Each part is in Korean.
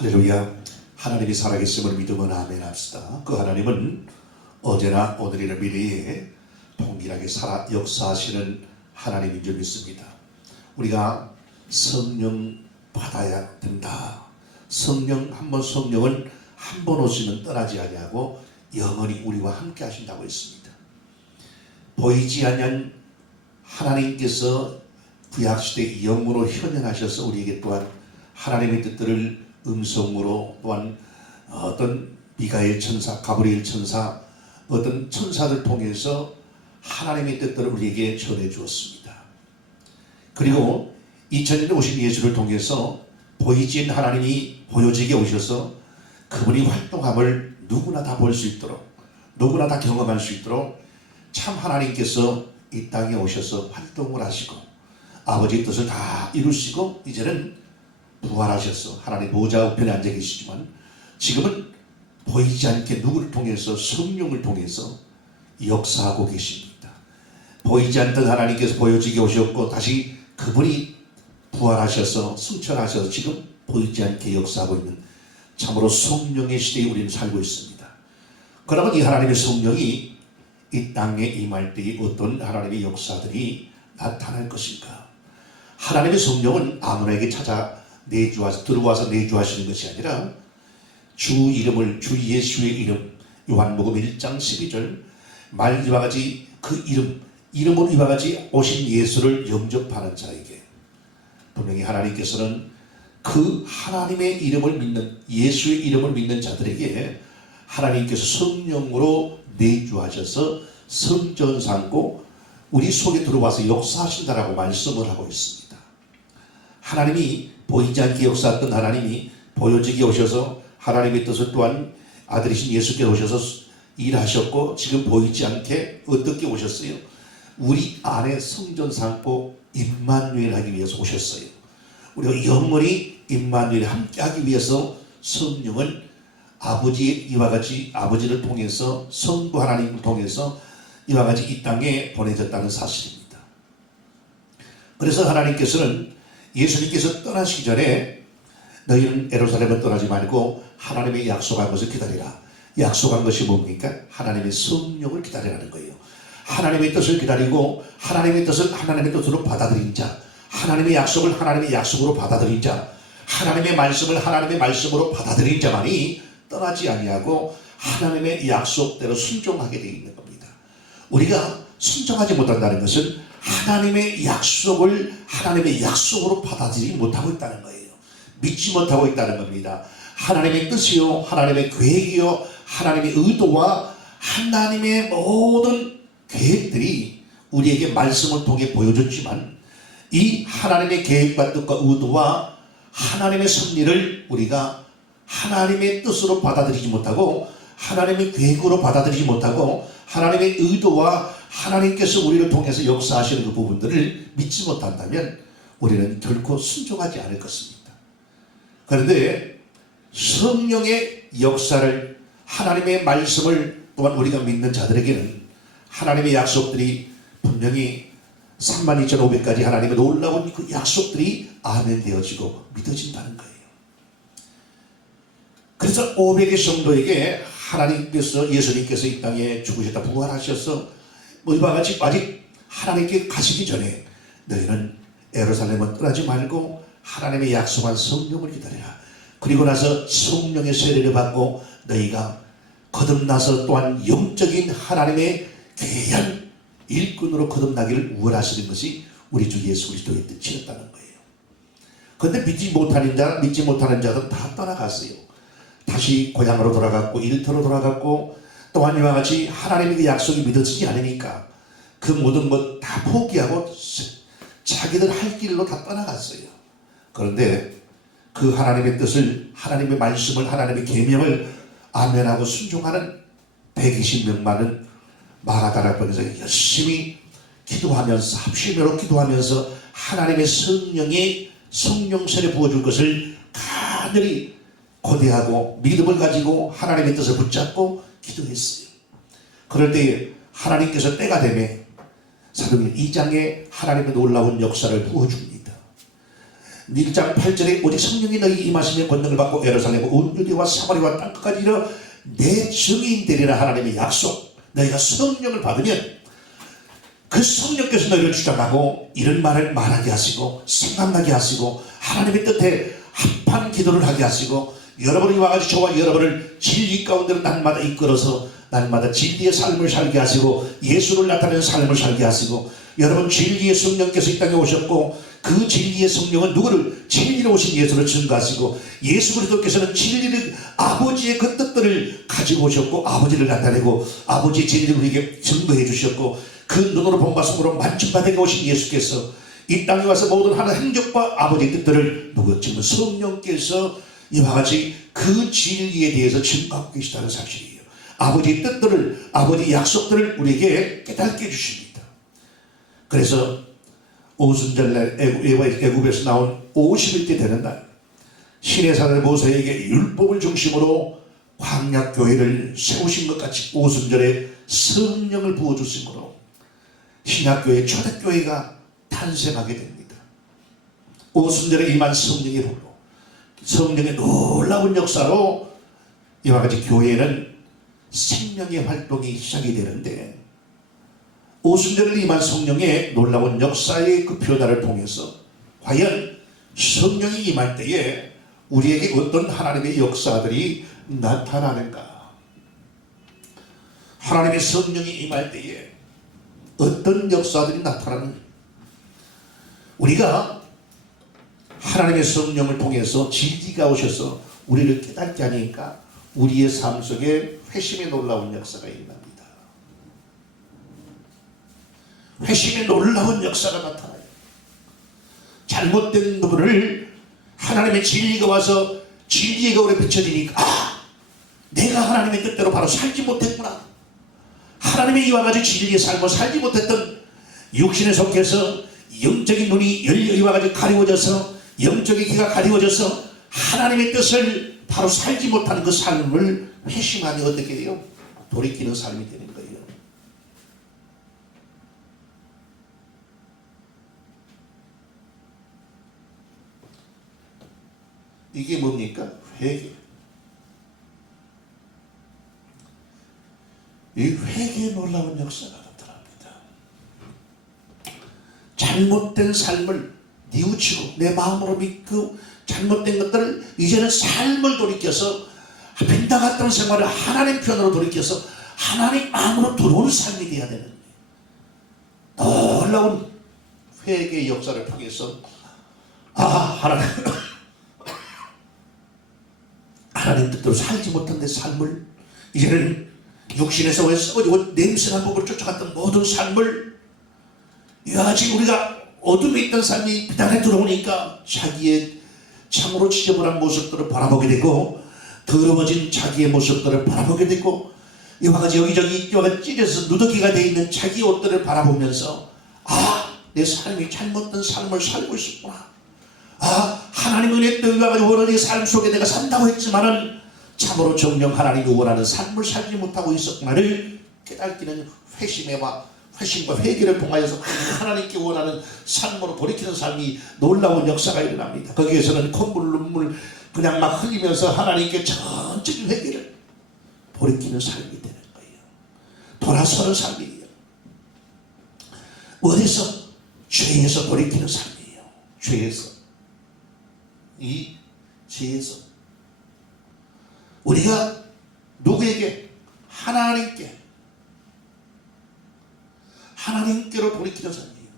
할렐루야. 하나님이 살아계심을 믿으면 아멘 합시다. 그 하나님은 어제나 오늘이나 미래에 동일하게 살아 역사하시는 하나님인 줄 믿습니다. 우리가 성령 받아야 된다. 성령은 한 번 오시면 떠나지 아니하고 영원히 우리와 함께 하신다고 했습니다. 보이지 않는 하나님께서 구약시대 영으로 현현하셔서 우리에게 또한 하나님의 뜻들을 음성으로, 또한 어떤 미가엘 천사, 가브리엘 천사, 어떤 천사들 통해서 하나님의 뜻들을 우리에게 전해 주었습니다. 그리고 2000년에 오신 예수를 통해서 보이지 않는 하나님이 보여지게 오셔서 그분이 활동함을 누구나 다 볼 수 있도록, 누구나 다 경험할 수 있도록 참 하나님께서 이 땅에 오셔서 활동을 하시고 아버지의 뜻을 다 이루시고 이제는 부활하셔서 하나님 보좌 우편에 앉아 계시지만 지금은 보이지 않게 누구를 통해서 성령을 통해서 역사하고 계십니다. 보이지 않던 하나님께서 보여지게 오셨고 다시 그분이 부활하셔서 승천하셔서 지금 보이지 않게 역사하고 있는 참으로 성령의 시대에 우리는 살고 있습니다. 그러면 이 하나님의 성령이 이 땅에 임할 때에 어떤 하나님의 역사들이 나타날 것인가? 하나님의 성령은 아무나에게 찾아 내주와서 들어와서 내주하시는 것이 아니라 주 이름을, 주 예수의 이름, 요한복음 1장 12절 말 이와 같이 그 이름으로 이와 같이 오신 예수를 영접하는 자에게 분명히 하나님께서는 그 하나님의 이름을 믿는, 예수의 이름을 믿는 자들에게 하나님께서 성령으로 내주하셔서 성전 삼고 우리 속에 들어와서 역사하신다라고 말씀을 하고 있습니다. 하나님이 보이지 않게 역사했던 하나님이 보여지게 오셔서 하나님의 뜻을 또한 아들이신 예수께서 오셔서 일하셨고 지금 보이지 않게 어떻게 오셨어요? 우리 안에 성전 삼고 임마누엘 하기 위해서 오셨어요. 우리가 영원히 임마누엘 함께 하기 위해서 성령은 아버지의 이와 같이 아버지를 통해서 성부 하나님을 통해서 이와 같이 이 땅에 보내졌다는 사실입니다. 그래서 하나님께서는 예수님께서 떠나시기 전에 너희는 예루살렘을 떠나지 말고 하나님의 약속한 것을 기다리라. 약속한 것이 뭡니까? 하나님의 성령을 기다리라는 거예요. 하나님의 뜻을 기다리고 하나님의 뜻을 하나님의 뜻으로 받아들인 자, 하나님의 약속을 하나님의 약속으로 받아들인 자, 하나님의 말씀을 하나님의 말씀으로 받아들인 자만이 떠나지 아니하고 하나님의 약속대로 순종하게 되어 있는 겁니다. 우리가 순종하지 못한다는 것은 하나님의 약속을 하나님의 약속으로 받아들이지 못하고 있다는 거예요. 믿지 못하고 있다는 겁니다. 하나님의 뜻이요, 하나님의 계획이요, 하나님의 의도와 하나님의 모든 계획들이 우리에게 말씀을 통해 보여줬지만 이 하나님의 계획과 뜻과 의도와 하나님의 섭리를 우리가 하나님의 뜻으로 받아들이지 못하고 하나님의 계획으로 받아들이지 못하고 하나님의 의도와 하나님께서 우리를 통해서 역사하시는 그 부분들을 믿지 못한다면 우리는 결코 순종하지 않을 것입니다. 그런데 성령의 역사를 하나님의 말씀을 또한 우리가 믿는 자들에게는 하나님의 약속들이 분명히 32,500가지 하나님의 놀라운 그 약속들이 아멘 되어지고 믿어진다는 거예요. 그래서 500의 성도에게 하나님께서 예수님께서 이 땅에 죽으셨다 부활하셔서 이와 같이 아직 하나님께 가시기 전에 너희는 예루살렘을 떠나지 말고 하나님의 약속한 성령을 기다리라. 그리고 나서 성령의 세례를 받고 너희가 거듭나서 또한 영적인 하나님의 귀한 일꾼으로 거듭나기를 원하시는 것이 우리 주 예수 그리스도의 뜻이었다는 거예요. 그런데 믿지 못하는 자들은 다 떠나갔어요. 다시 고향으로 돌아갔고 일터로 돌아갔고 또한 이와 같이 하나님의 그 약속이 믿어지지 않으니까 그 모든 것 다 포기하고 자기들 할 길로 다 떠나갔어요. 그런데 그 하나님의 뜻을, 하나님의 말씀을, 하나님의 계명을 아멘하고 순종하는 120명만은 마가다락방에서 열심히 기도하면서 합심으로 기도하면서 하나님의 성령의 성령세를 부어줄 것을 간절히 고대하고 믿음을 가지고 하나님의 뜻을 붙잡고 기도했어요. 그럴 때 하나님께서 때가 되매 사도행전 2장에 하나님의 놀라운 역사를 부어줍니다. 1장 8절에 오직 성령이 너희 임하시면 권능을 받고 예루살렘 온 유대와 사마리아와 땅끝까지 이르러 내 증인 되리라 하나님의 약속. 너희가 성령을 받으면 그 성령께서 너희를 주장하고 이런 말을 말하게 하시고 생각나게 하시고 하나님의 뜻에 합한 기도를 하게 하시고 여러분이 와가지고 저와 여러분을 진리 가운데로 날마다 이끌어서 날마다 진리의 삶을 살게 하시고 예수를 나타내는 삶을 살게 하시고 여러분 진리의 성령께서 이 땅에 오셨고 그 진리의 성령은 누구를 진리로 오신 예수를 증거하시고 예수 그리스도께서는 진리를 아버지의 그 뜻들을 가지고 오셨고 아버지를 나타내고 아버지의 진리를 우리에게 증거해 주셨고 그 눈으로 본바 손으로 만져받게 오신 예수께서 이 땅에 와서 모든 하나님 행적과 아버지의 뜻들을 누구 지금 성령께서 이와 같이 그 진리에 대해서 증거하고 계시다는 사실이에요. 아버지의 뜻들을 아버지의 약속들을 우리에게 깨닫게 해주십니다. 그래서 오순절날 애굽에서 나온 50일째 되는 날 신의 산을 모세에게 율법을 중심으로 광야교회를 세우신 것 같이 오순절에 성령을 부어주심으로 신약교회 초대교회가 탄생하게 됩니다. 오순절에 임한 성령의 불로 성령의 놀라운 역사로 이와 같이 교회는 생명의 활동이 시작이 되는데 오순절을 임한 성령의 놀라운 역사의 그 변화를 통해서 과연 성령이 임할 때에 우리에게 어떤 하나님의 역사들이 나타나는가? 하나님의 성령이 임할 때에 어떤 역사들이 나타나는가? 우리가 하나님의 성령을 통해서 진리가 오셔서 우리를 깨닫게 하니까 우리의 삶 속에 회심의 놀라운 역사가 일어납니다. 회심의 놀라운 역사가 나타나요. 잘못된 부분을 하나님의 진리가 와서 진리의 거울에 비춰지니까 내가 하나님의 뜻대로 바로 살지 못했구나. 하나님의 이와 같이 진리의 삶을 살지 못했던 육신에 속해서 영적인 눈이 열려 이와 같이 가리워져서 영적인 귀가 가리워져서 하나님의 뜻을 바로 살지 못하는 그 삶을 회심하니 어떻게 돼요? 돌이키는 삶이 되는 거예요. 이게 뭡니까? 회개. 이 회개의 놀라운 역사가 나타납니다. 잘못된 삶을 뉘우치고 내 마음으로 믿고 잘못된 것들을 이제는 삶을 돌이켜서 빈다갔던 생활을 하나님 편으로 돌이켜서 하나님 마음으로 들어오는 삶이 되어야 되는 놀라운 회개의 역사를 통해서 하나님 뜻대로 살지 못한 내 삶을 이제는 육신에서 썩어지고 냄새난 법을 쫓아갔던 모든 삶을 여하지 우리가 어둠에 있던 삶이 비단에 들어오니까 자기의 참으로 지저분한 모습들을 바라보게 되고 더러워진 자기의 모습들을 바라보게 되고 이와 같이 여기저기 뼈가 찢어서 누더기가 되어 있는 자기 옷들을 바라보면서 내 삶이 잘못된 삶을 살고 있었구나. 하나님 은혜 때문에 이와 같이 원하는 삶 속에 내가 산다고 했지만은 참으로 정녕 하나님이 원하는 삶을 살지 못하고 있었구나를 깨닫기는 회심과 회개를 통하여서 하나님께 원하는 삶으로 돌이키는 삶이 놀라운 역사가 일어납니다. 거기에서는 콧물 눈물 그냥 막 흘리면서 하나님께 전적인 회개를 돌이키는 삶이 되는 거예요. 돌아서는 삶이에요. 어디서? 죄에서 돌이키는 삶이에요. 죄에서. 이 죄에서 우리가 누구에게? 하나님께로 돌이키는 삶이에요.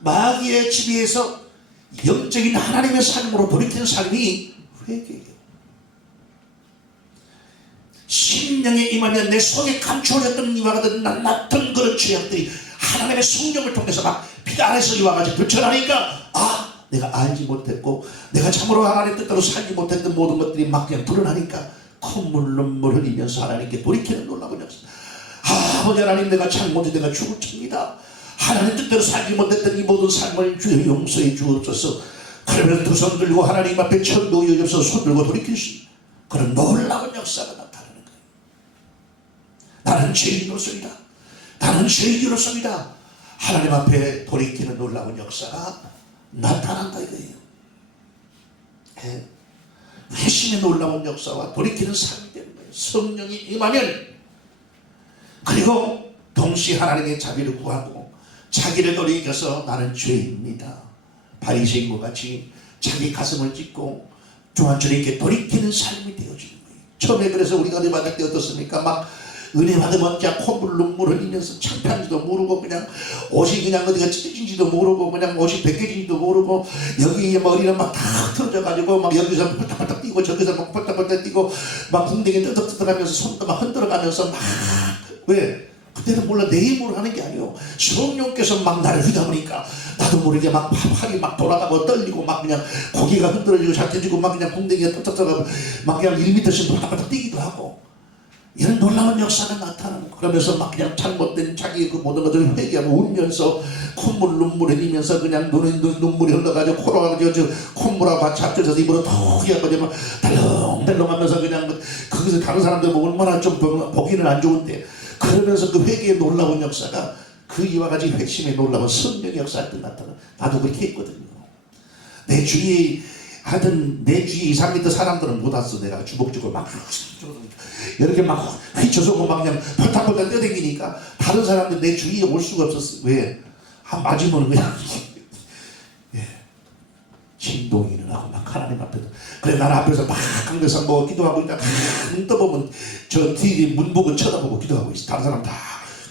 마귀의 지배에서 영적인 하나님의 삶으로 돌이키는 삶이 회개예요. 심령에 임하면 내 속에 감추어졌던 이와 같은 낱낱한 그런 죄악들이 하나님의 성령을 통해서 막 피가 안에서 이와 같이 들춰나니까 내가 알지 못했고 내가 참으로 하나님 뜻대로 살지 못했던 모든 것들이 막 그냥 드러나니까 콧물 눈물 흘리면서 하나님께 돌이키는 놀라운 역사. 아버지 하나님, 내가 잘못해 내가 죽을 칩니다. 하나님 뜻대로 살지 못했던 이 모든 삶을 주여 용서해 주옵소서. 그러면 두 손 들고 하나님 앞에 천도 여접서 손 들고 돌이킬 수 있는 그런 놀라운 역사가 나타나는 거예요. 나는 죄인으로서이다. 나는 죄인으로서이다. 하나님 앞에 돌이키는 놀라운 역사가 나타난다 이거예요. 예. 회심의 놀라운 역사와 돌이키는 삶이 되는 거예요. 성령이 임하면, 그리고 동시에 하나님의 자비를 구하고 자기를 돌이켜서 나는 죄입니다, 바리새인과 같이 자기 가슴을 찢고 또한 주님께 돌이키는 삶이 되어지는 거예요. 처음에 그래서 우리가 은혜 받을 때 어떻습니까? 막 은혜 받으면 그냥 콧물 눈물 흘리면서 창피한지도 모르고 그냥 옷이 그냥 어디가 찢어진지도 모르고 그냥 옷이 벗겨진지도 모르고 여기 머리는 막 다 틀어져가지고 막 여기서 펄떡펄떡 뛰고 저기서 막 펄떡펄떡 뛰고 막 궁뎅이 뜨덕뜨덕하면서 손도 막 흔들어가면서 막, 왜? 그때는 몰라 내 힘으로 하는 게 아니에요. 성령께서 막 나를 휘감으니까 나도 모르게 막 팔이 막 돌아가고 떨리고 막 그냥 고기가 흔들어지고 잡혀지고 막 그냥 궁뎅이가 뜨덕뜨덕하고 막 그냥 1m씩 펄떡펄떡 뛰기도 하고, 이런 놀라운 역사가 나타나는 거. 그러면서 막 그냥 잘못된 자기 그 모든 것들을 회개하고 울면서 콧물 눈물 흘리면서 그냥 눈에 눈물이 흘러가지고 코로 가지고 콧물하고 같이 합쳐져서 입으로 톡 해가지고 덜렁덜렁하면서 그냥 거기서 다른 사람들 보면 얼마나 좀 보기는 안 좋은데, 그러면서 그 회개의 놀라운 역사가 그 이와 같이 회심의 놀라운 성령의 역사할 때 나타나. 나도 그렇게 했거든요. 내 주위에 하여튼 내 주위에 2, 3m 사람들은 못 왔어. 내가 주먹죽을 막 이렇게 막 휘쳐서고 막 그냥 펄딱펄딱 떠다니니까 다른 사람들 내 주위에 올 수가 없었어. 왜? 한 맞으면 그냥 예, 진동이는 하고 막 하나님 앞에서. 그래 나는 앞에서 막 강대상 보고 기도하고 있다 눈 떠보면 저 뒤에 문 보고 쳐다보고 기도하고 있어. 다른 사람 다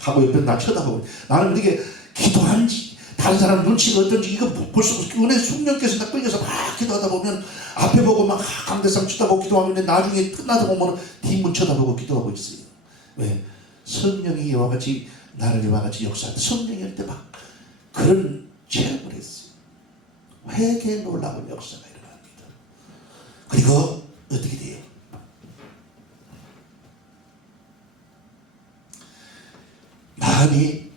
하고 옆에 나 쳐다보고. 나는 그렇게 기도하는지 다른 사람 눈치가 어떤지 이거 볼 수 없어. 은혜 성령께서 나 끌려서 막 기도하다 보면 앞에 보고 막 강대상 쳐다보고 기도하는데 나중에 끝나다 보면 뒷문 쳐다보고 기도하고 있어요. 왜? 성령이 이와 같이 나를 이와 같이 역사할 때, 성령이 할 때 막 그런 체험을 했어요. 회개의 놀라운 역사가 일어납니다. 그리고 어떻게 돼요? 마음이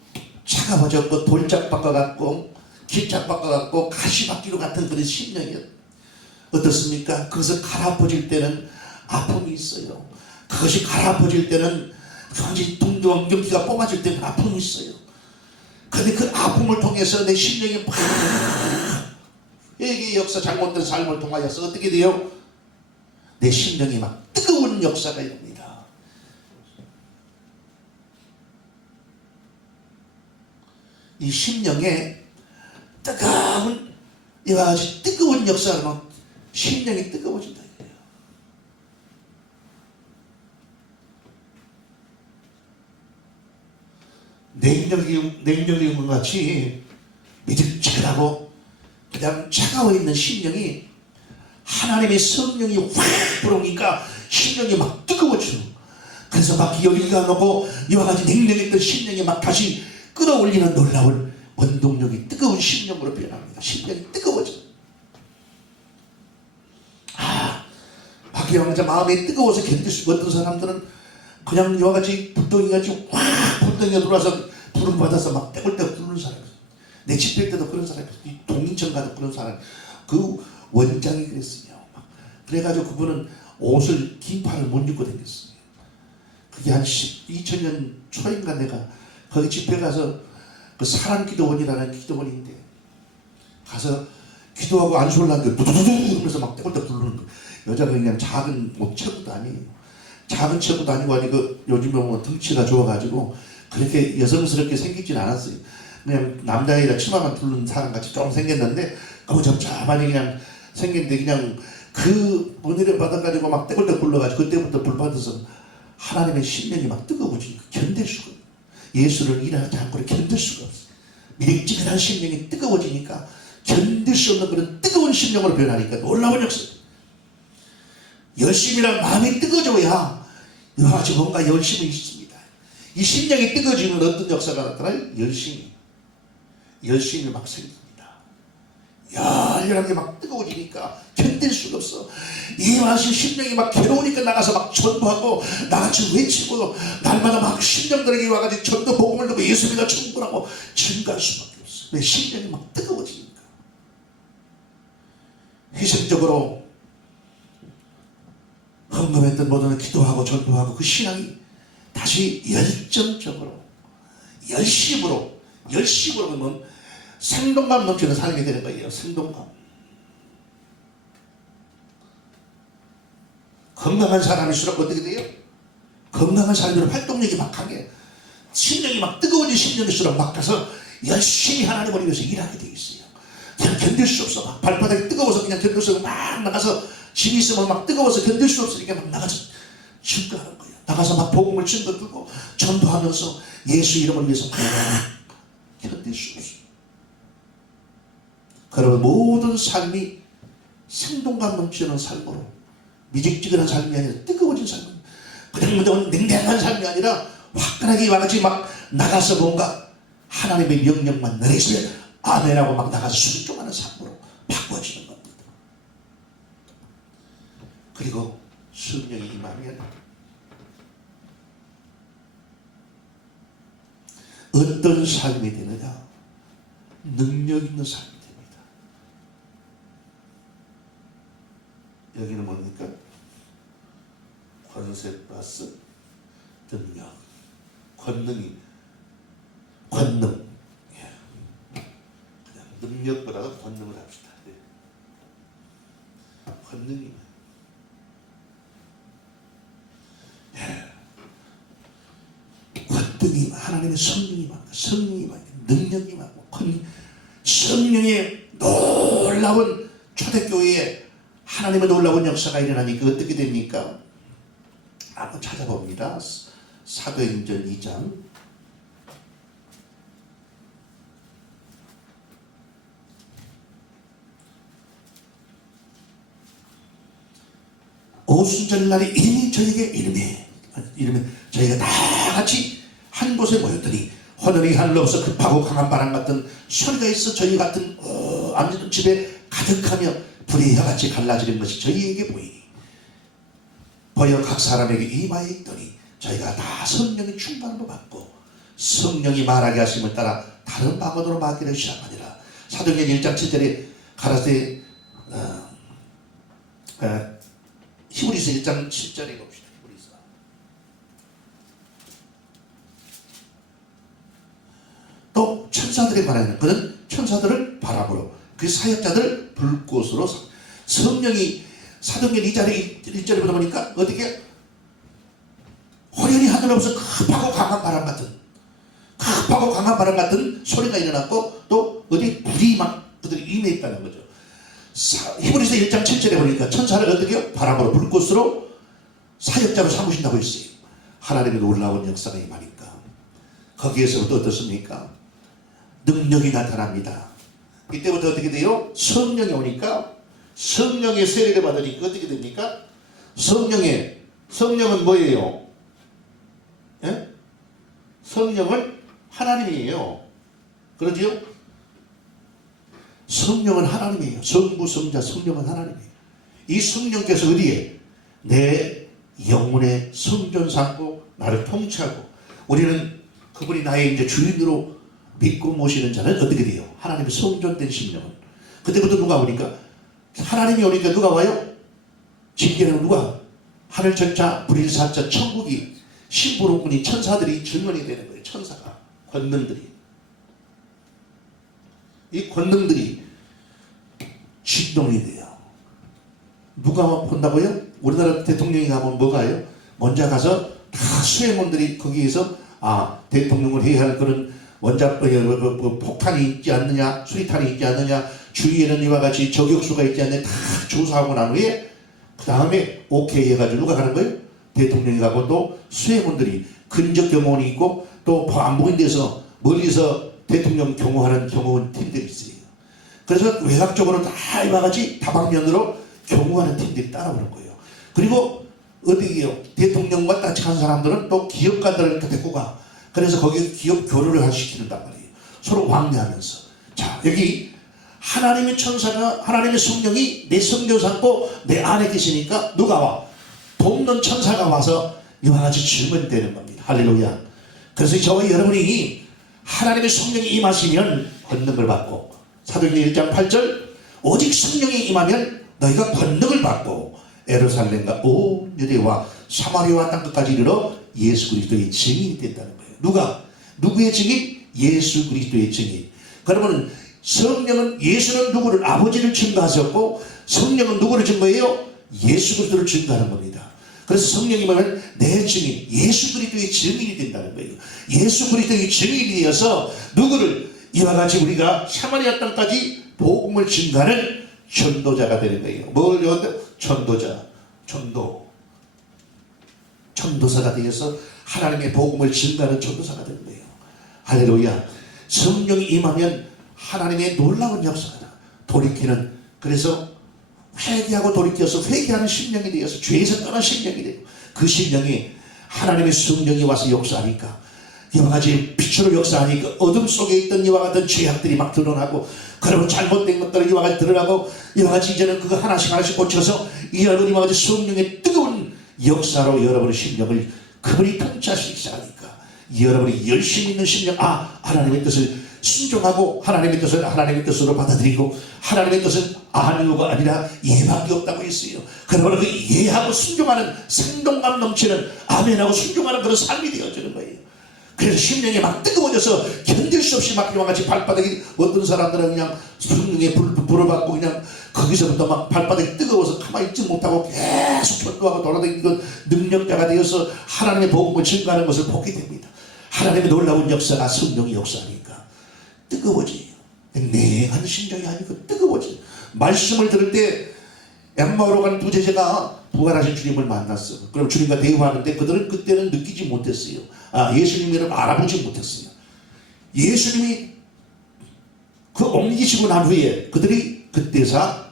차가워졌고 돌짝밭과 같고 길짝밭과 같고 가시밭기로 같은 그런 심령이요. 어떻습니까? 그것을 갈아엎어질 때는 아픔이 있어요. 그것이 갈아엎어질 때는 굉장히 둥둥기가 뽑아질 때는 아픔이 있어요. 그런데 그 아픔을 통해서 내 심령이 막 회개의 역사, 잘못된 삶을 통하여서 어떻게 돼요? 내 심령이 막 뜨거운 역사가 일어납니다. 이 심령에 뜨거운 이와 같이 뜨거운 역사가 막 심령이 뜨거워진다. 냉정이온 것 같이 미득미득하고 그냥 차가워 있는 심령이 하나님의 성령이 확 불어오니까 심령이 막 뜨거워져. 그래서 막 열기가 나고 이와 같이 냉정했던 심령이 막 다시 끌어올리는 놀라운 원동력이 뜨거운 심령으로 변합니다. 심령이 뜨거워져. 막 마음이 뜨거워서 견딜 수가 없던 사람들은 그냥 이와 같이 불덩이같이 확 불덩이가 들어와서 부름 받아서 막 떼굴떼굴 부르는 사람이었어요. 내 집회 때도 그런 사람이었어요. 동인천 가도 그런 사람. 그 원장이 그랬어요. 그래가지고 그분은 옷을 긴팔을 못 입고 다녔어요. 그게 한 2000년 초인가 내가 거기 집회 가서 그 사람 기도원이라는 기도원인데 가서 기도하고 안수를 하는데 두두두두 하면서 막 떼굴떼굴 부르는 거예요. 여자가 그냥 작은 뭐 체구도 아니에요. 작은 체구도 아니고 요즘에 뭐 덩치가 좋아가지고 그렇게 여성스럽게 생기진 않았어요. 그냥 남자애라 치마만 두른 사람같이 좀 생겼는데 너무 점점하니 그냥 생겼는데 그냥 그 은혜를 받아가지고 막 떼굴떼굴 굴러가지고 그때부터 불받아서 하나님의 심령이 막 뜨거워지니까 견딜 수가 없어요. 예수를 일하지 않고 견딜 수가 없어요. 미륵지근한 심령이 뜨거워지니까 견딜 수 없는 그런 뜨거운 심령으로 변하니까 놀라운 역사. 열심이란 마음이 뜨거워져야 이와 같이 뭔가 열심이 있습니다. 이 심령이 뜨거워지면 어떤 역사가 나타나요? 열심이 막 생깁니다. 열렬하게 막 뜨거워지니까 견딜 수가 없어. 이와 같이 심령이 막 괴로우니까 나가서 막 전도하고 나같이 외치고 날마다 막 심령들에게 와가지고 전도 복음을 듣고 예수 믿어 천국하고 증가할 수밖에 없어. 내 심령이 막 뜨거워지니까. 희생적으로 헌금했던 모든 기도하고 전도하고 그 신앙이 다시 열정적으로 열심으로 그러면 생동감 넘치는 삶이 되는 거예요. 생동감. 건강한 사람일수록 어떻게 돼요? 건강한 사람들은 활동력이 막 강해. 심령이 막 뜨거워진 심령일수록 막 가서 열심히 하나님을 위해서 일하게 돼 있어요. 그냥 견딜 수 없어. 막 발바닥이 뜨거워서 그냥 견딜 수 없어. 막 나가서 집이 있으면 막 뜨거워서 견딜 수 없으니까 막 나가서 증거하는 거예요. 나가서 막 복음을 증거하고 전도하면서 예수 이름을 위해서 막 견딜 수 없어요. 그러면 모든 삶이 생동감 넘치는 삶으로, 미직지근한 삶이 아니라 뜨거워진 삶, 그냥 냉랭한 삶이 아니라 화끈하게 이와 같이 막 나가서 뭔가 하나님의 명령만 내리시면 아멘하고 막 나가서 순종하는 삶으로 바꿔지는 겁니다. 그리고 성령이 임하면 어떤 삶이 되느냐? 능력 있는 삶이 됩니다. 여기는 뭡니까? 권세 플러스 능력, 권능. 그냥 능력보다도 권능을 합시다. 권능이. 권능이, 하나님의 성령이 많고, 성령이 많고, 능력이 많고, 성령의 놀라운 초대교회에 하나님의 놀라운 역사가 일어나니까 어떻게 됩니까? 한번 찾아봅니다. 사도행전 2장. 오순절날이 이미 저에게 이름에 저희가 다 같이 한 곳에 모였더니 하늘이 하늘로서 급하고 강한 바람 같은 소리가 있어 저희 같은 앉은 집에 가득하며 불이 야같이 갈라지는 것이 저희에게 보이니 보여 각 사람에게 임하여 있더니 저희가 다 성령의 충만으로 받고 성령이 말하게 하심을 따라 다른 방언으로 말하기를 시작하니라. 사도행전 1장 7절에 가라사대 히브리서 1장 7절에 봅시다. 히브리서. 또 천사들에 관하여는 그는 천사들을 바람으로 그 사역자들을 불꽃으로 성령이 사도행전 2장의 1절에 보다 보니까 어떻게 호련히 하늘로부터 급하고 강한 바람 같은 소리가 일어났고 또 어디 불이 막 그들이 임했다는 거죠. 히브리서 1장 7절에 보니까 천사를 어떻게 해요? 바람으로 불꽃으로 사역자로 삼으신다고 했어요. 하나님의 놀라운 역사가 임하니까 거기에서부터 어떻습니까? 능력이 나타납니다. 이때부터 어떻게 돼요? 성령이 오니까 성령의 세례를 받으니까 어떻게 됩니까? 성령은 뭐예요? 예? 성령은 하나님이에요. 그러지요? 성령은 하나님이에요. 성부, 성자, 성령은 하나님이에요. 이 성령께서 어디에? 내 영혼의 성전 삼고 나를 통치하고 우리는 그분이 나의 이제 주인으로 믿고 모시는 자는 어떻게 돼요? 하나님의 성전된 심령은. 그때부터 누가 오니까? 하나님이 오니까 누가 와요? 징계는 누가? 하늘 전차, 불일 사자, 천국이 심부름꾼이 천사들이 증언이 되는 거예요. 천사가, 권능들이. 이 권능들이 진동이 돼요. 누가 본다고요? 우리나라 대통령이 가면 뭐가요? 먼저 가서 다 수행원들이 거기에서 대통령을 해야 할 그런 폭탄이 있지 않느냐, 수리탄이 있지 않느냐, 주위에는 이와 같이 저격수가 있지 않느냐 다 조사하고 난 후에 그 다음에 오케이 해가지고 누가 가는 거예요? 대통령이 가고 또 수행원들이 근접 경호원이 있고 또 안 보이는 데서 멀리서 대통령 경호하는 경호원 팀들이 있어요. 그래서 외곽적으로 다 이와 같이 다방면으로 경호하는 팀들이 따라오는 거예요. 그리고 어디에요? 대통령과 따뜻한 사람들은 또 기업가들을 데리고 가. 그래서 거기 기업 교류를 시키는단 말이에요. 서로 왕래하면서. 자, 여기 하나님의 천사가, 하나님의 성령이 내 성전 삼고 내 안에 계시니까 누가 와? 돕는 천사가 와서 이와 같이 증언되는 겁니다. 할렐루야. 그래서 저와 여러분이 하나님의 성령이 임하시면 권능을 받고, 사도행전 1장 8절 오직 성령이 임하면 너희가 권능을 받고 예루살렘과 온 유대와 사마리아와 땅끝까지 이르러 예수 그리스도의 증인이 된다는 거예요. 누구의 증인? 예수 그리스도의 증인. 그러면 성령은, 예수는 누구를? 아버지를 증거하셨고 성령은 누구를 증거해요? 예수 그리스도를 증거하는 겁니다. 그래서 성령이 뭐냐면 내 증인, 예수 그리스도의 증인이 된다는 거예요. 예수 그리스도의 증인이 되어서 누구를 이와 같이 우리가 사마리아 땅까지 복음을 증가하는 전도자가 되는 거예요. 뭘 전도자, 전도사가 되어서 하나님의 복음을 증가하는 전도사가 되는 거예요. 할렐루야. 성령이 임하면 하나님의 놀라운 역사가 돌이키는, 그래서 회개하고 돌이켜서 회개하는 심령이 되어서 죄에서 떠난 심령이 되고, 그 심령이 하나님의 성령이 와서 역사하니까, 이와 같이 빛으로 역사하니까 어둠 속에 있던 이와 같은 죄악들이 막 드러나고, 그러면 잘못된 것들은 이와 같이 드러나고, 이와 같이 이제는 그거 하나씩 하나씩 고쳐서 여러분이 이와 같이 성령의 뜨거운 역사로 여러분의 심령을 그분이 통치하시기 시작하니까, 여러분이 열심히 있는 심령, 하나님의 뜻을 순종하고 하나님의 뜻을 하나님의 뜻으로 받아들이고, 하나님의 뜻은 아니오가 아니라 예밖에 없다고 했어요. 그러므로 그 예하고 순종하는 생동감 넘치는 아멘하고 순종하는 그런 삶이 되어지는 거예요. 그래서 심령이 막 뜨거워져서 견딜 수 없이 막 이와 같이 발바닥이, 어떤 사람들은 그냥 성령의 불을 받고 그냥 거기서부터 막 발바닥이 뜨거워서 가만히 있지 못하고 계속 전도하고 돌아다니는 능력자가 되어서 하나님의 복음을 증거하는 것을 보게 됩니다. 하나님의 놀라운 역사가 성령이 역사하니까 뜨거워져요. 냉랭한 심정이 아니고 뜨거워져요. 말씀을 들을 때 엠마오로 간 두 제자가 부활하신 주님을 만났어. 그럼 주님과 대화하는데 그들은 그때는 느끼지 못했어요. 예수님을 알아보지 못했어요. 예수님이 그 옮기시고 난 후에 그들이 그때서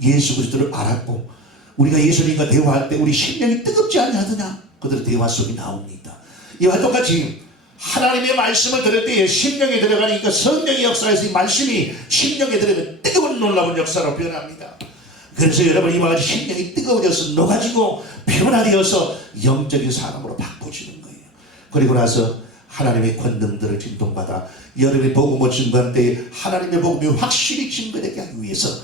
예수 그리스도를 알았고, 우리가 예수님과 대화할 때 우리 심령이 뜨겁지 않냐더냐, 그들의 대화 속에 나옵니다. 이와 똑같이 하나님의 말씀을 들을 때에 심령에 들어가니까 성령의 역사에서 이 말씀이 심령에 들어가면 뜨거운 놀라운 역사로 변합니다. 그래서 여러분 이와 같이 심령이 뜨거워져서 녹아지고 변화되어서 영적인 사람으로 바꿔지는 거예요. 그리고 나서 하나님의 권능들을 진동받아 여러분의 복음을 증거할 때 하나님의 복음이 확실히 증거되게 하기 위해서,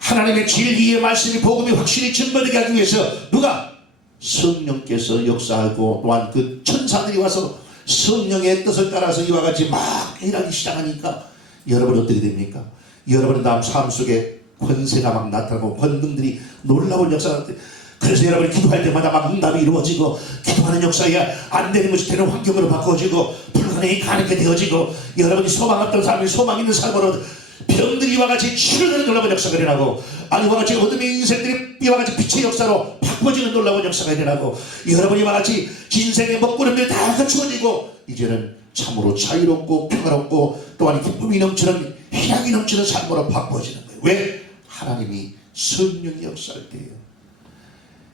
하나님의 진리의 말씀이 복음이 확실히 증거되게 하기 위해서 누가? 성령께서 역사하고, 또한 그 천사들이 와서 성령의 뜻을 따라서 이와 같이 막 일하기 시작하니까 여러분 어떻게 됩니까? 여러분의 다음 삶 속에 권세가 막 나타나고 권능들이 놀라운 역사가 돼. 그래서 여러분이 기도할 때마다 막 응답이 이루어지고, 기도하는 역사에 안 되는 것이 되는 환경으로 바꿔지고, 불가능이 가능하게 되어지고, 여러분이 소망 없던 사람이 소망 있는 삶으로, 병들이 이와 같이 치료되는 놀라운 역사가 일어나고, 이와 같이 어둠의 인생들이 이와 같이 빛의 역사로 바꿔지는 놀라운 역사가 일어나고, 여러분이 이와 같이 인생의 먹구름들이 다 갖추어지고, 이제는 참으로 자유롭고 평화롭고 또한 기쁨이 넘치는, 희락이 넘치는 삶으로 바꿔지는 거예요. 왜? 하나님이 성령이 역사할 때예요.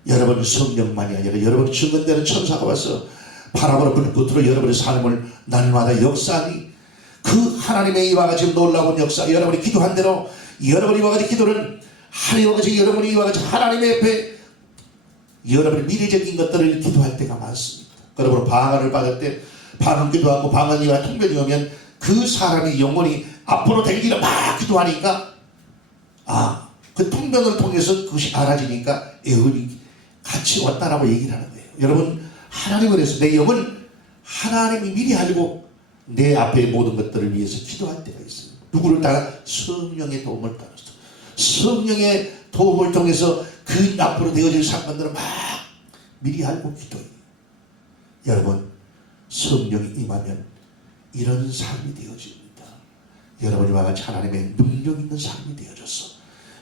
여러분 성령만이 아니라 여러분 증언되는 천사가 와서 바람으로 불꽃으로 여러분의 삶을 날마다 역사하니, 그 하나님의 이와 같이 놀라운 역사, 여러분이 기도한 대로 여러분이 이와 같이 기도는 하나님과 같이, 여러분이 이와 같이 하나님의 옆에 여러분의 미래적인 것들을 기도할 때가 많습니다. 그러므로 방언을 받을 때 방언 기도하고 방언이와 통변이 오면 그 사람이 영혼이 앞으로 댕기려 막 기도하니까 그 통변을 통해서 그것이 알아지니까 영혼이 같이 왔다라고 얘기를 하는 거예요. 여러분 하나님을 해서 내 영은 하나님이 미리 알고 내 앞에 모든 것들을 위해서 기도할 때가 있어요. 누구를 따라? 성령의 도움을 따라서. 성령의 도움을 통해서 그 앞으로 되어질 사건들을 막 미리 알고 기도해요. 여러분 성령이 임하면 이런 삶이 되어집니다. 여러분과 같이 하나님의 능력 있는 삶이 되어져서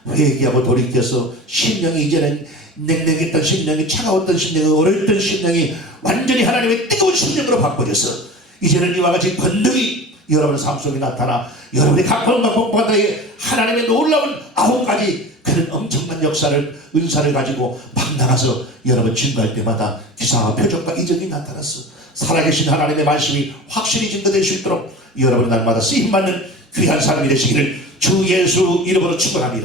회개하고 돌이켜서 심령이 이제는 냉랭했던 심령이 차가웠던 심령이 어렸던 심령이 완전히 하나님의 뜨거운 심령으로 바꿔져서 이제는 이와 같이 권능이 여러분의 삶 속에 나타나 여러분의 각본과 복바다에 하나님의 놀라운 9가지 그런 엄청난 역사를 은사를 가지고 막 나가서 여러분 증거할 때마다 기사와 표적과 이적이 나타났어. 살아계신 하나님의 말씀이 확실히 증거될 수 있도록 여러분 날마다 쓰임받는 귀한 삶이 되시기를 주 예수 이름으로 축원합니다.